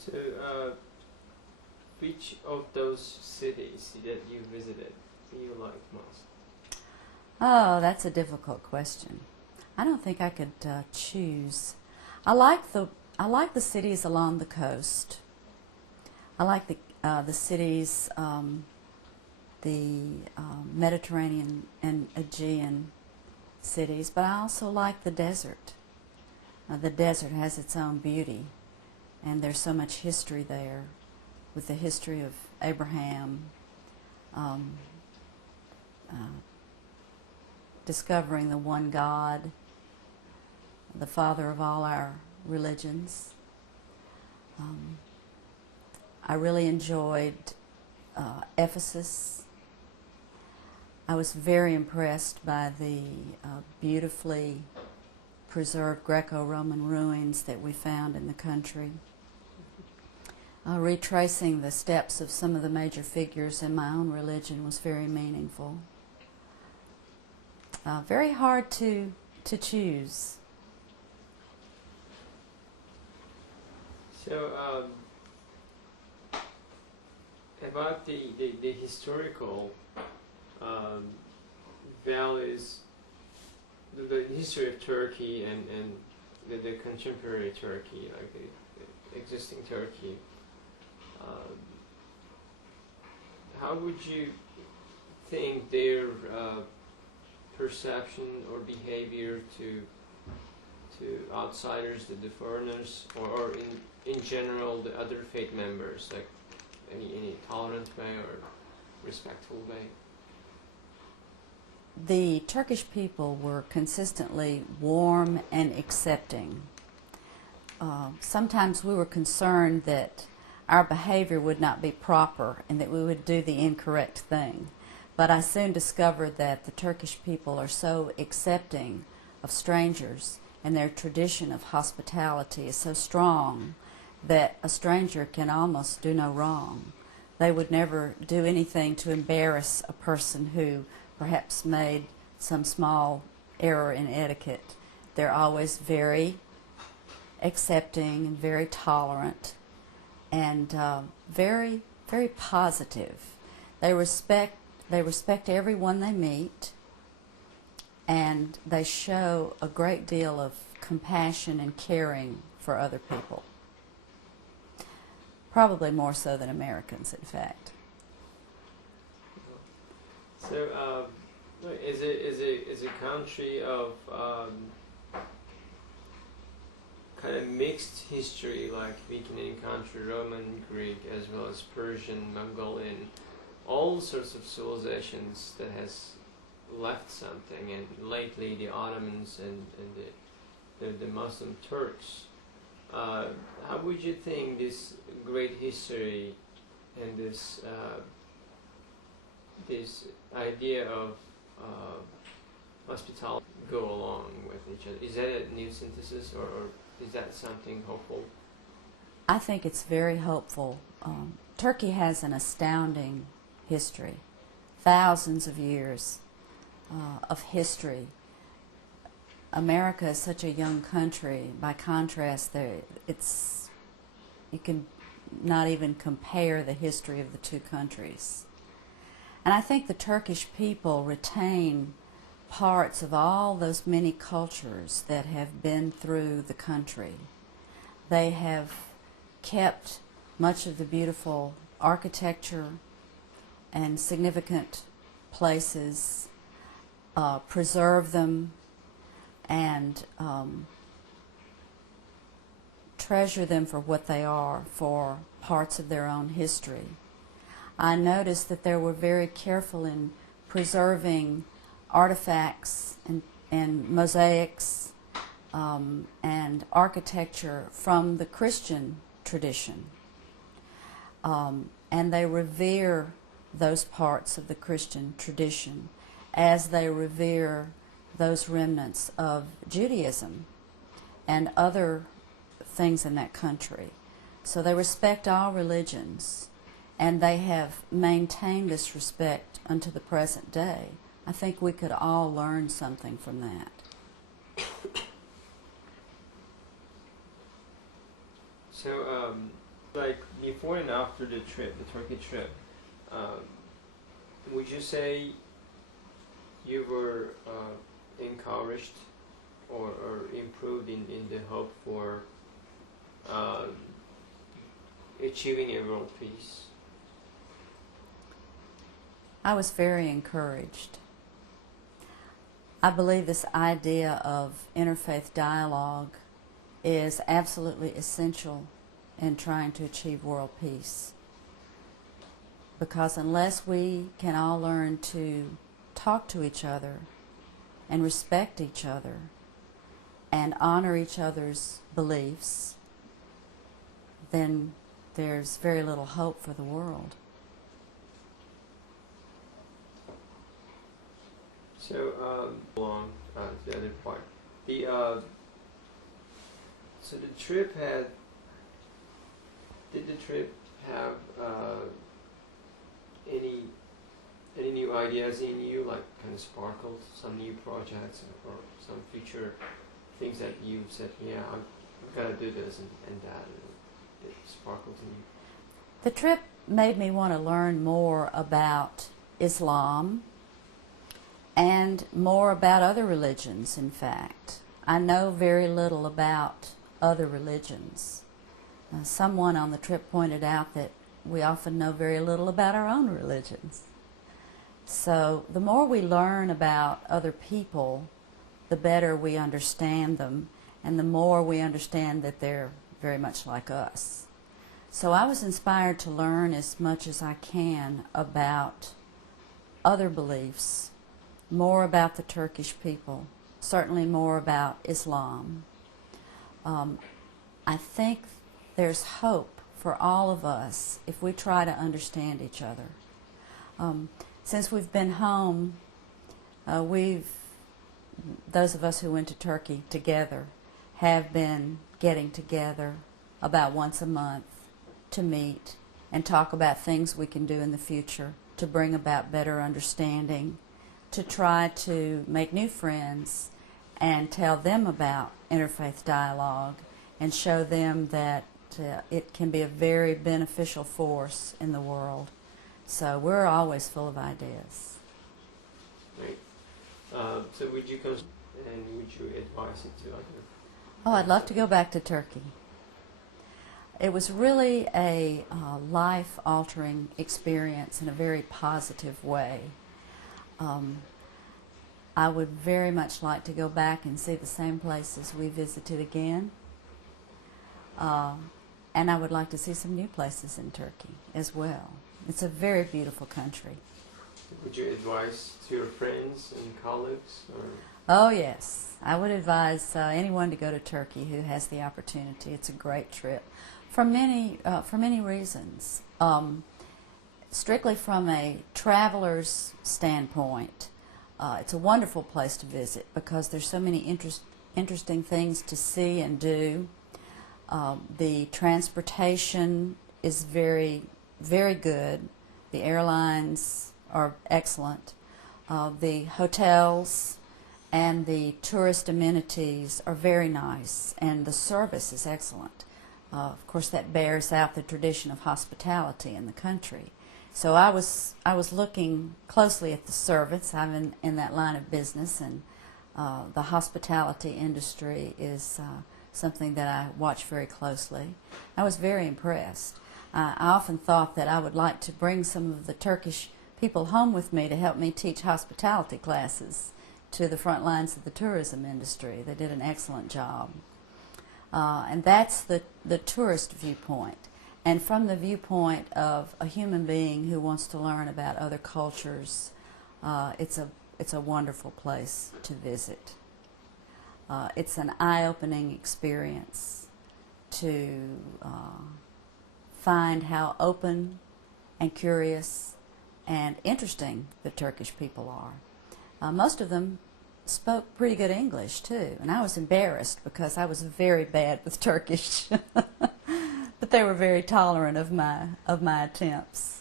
So, which of those cities that you visited do you like most? Oh, that's a difficult question. I don't think I could choose. I like the cities along the coast. I like the cities, the Mediterranean and Aegean cities, but I also like the desert. The desert has its own beauty, and there's so much history there, with the history of Abraham, um, discovering the one God, the father of all our religions. I really enjoyed Ephesus. I was very impressed by the beautifully preserved Greco-Roman ruins that we found in the country. Retracing the steps of some of the major figures in my own religion was very meaningful. Very hard to choose. So, about the historical values, the history of Turkey and the contemporary Turkey, like the existing Turkey, how would you think their perception or behavior to outsiders, the foreigners, or in general the other faith members, like any tolerant way or respectful way? The Turkish people were consistently warm and accepting. Sometimes we were concerned that our behavior would not be proper and that we would do the incorrect thing. But I soon discovered that the Turkish people are so accepting of strangers, and their tradition of hospitality is so strong that a stranger can almost do no wrong. They would never do anything to embarrass a person who perhaps made some small error in etiquette. They're always very accepting and very tolerant and very, very positive. They respect everyone they meet, and they show a great deal of compassion and caring for other people. Probably more so than Americans, in fact. So, is a country of kind of mixed history, like we can encounter Roman, Greek, as well as Persian, Mongolian, all sorts of civilizations that has left something, and lately the Ottomans and the Muslim Turks. How would you think this great history and this idea of hospitality go along with each other? Is that a new synthesis, or is that something hopeful? I think it's very hopeful. Turkey has an astounding history, thousands of years of history. America is such a young country. By contrast, you can not even compare the history of the two countries. And I think the Turkish people retain parts of all those many cultures that have been through the country. They have kept much of the beautiful architecture and significant places, preserve them, and treasure them for what they are, for parts of their own history. I noticed that they were very careful in preserving artifacts and mosaics and architecture from the Christian tradition. And they revere those parts of the Christian tradition as they revere those remnants of Judaism and other things in that country. So they respect all religions, and they have maintained this respect unto the present day. I think we could all learn something from that. So, Like before and after the trip, the Turkey trip, um, would you say you were encouraged or improved in the hope for um, achieving a world peace? I was very encouraged. I believe this idea of interfaith dialogue is absolutely essential in trying to achieve world peace. Because unless we can all learn to talk to each other and respect each other and honor each other's beliefs, then there's very little hope for the world. So, along the other part, the so the trip had. Did the trip have any new ideas in you, like kind of sparkled some new projects or some future things that you said, yeah, I'm gonna do this and that, and it sparkled in you? The trip made me want to learn more about Islam and more about other religions, in fact. I know very little about other religions. Someone on the trip pointed out that we often know very little about our own religions. So the more we learn about other people, the better we understand them, and the more we understand that they're very much like us. So I was inspired to learn as much as I can about other beliefs, more about the Turkish people, certainly more about Islam. I think there's hope for all of us if we try to understand each other. Since we've been home, those of us who went to Turkey together have been getting together about once a month to meet and talk about things we can do in the future to bring about better understanding, to try to make new friends and tell them about interfaith dialogue and show them that it can be a very beneficial force in the world. So we're always full of ideas. Right. So would you come and would you advise it to others? Oh, I'd love to go back to Turkey. It was really a life-altering experience in a very positive way. I would very much like to go back and see the same places we visited again. And I would like to see some new places in Turkey as well. It's a very beautiful country. Would you advise to your friends and colleagues? Or? Oh, yes. I would advise anyone to go to Turkey who has the opportunity. It's a great trip for many reasons. Strictly from a traveler's standpoint, it's a wonderful place to visit because there's so many interesting things to see and do. The transportation is very, very good. The airlines are excellent. The hotels and the tourist amenities are very nice, and the service is excellent. Of course, that bears out the tradition of hospitality in the country. So I was looking closely at the service. I'm in that line of business, and the hospitality industry is something that I watch very closely. I was very impressed. I often thought that I would like to bring some of the Turkish people home with me to help me teach hospitality classes to the front lines of the tourism industry. They did an excellent job. And that's the tourist viewpoint. And from the viewpoint of a human being who wants to learn about other cultures, it's a wonderful place to visit. It's an eye-opening experience to find how open and curious and interesting the Turkish people are. Most of them spoke pretty good English too, and I was embarrassed because I was very bad with Turkish. But they were very tolerant of my attempts.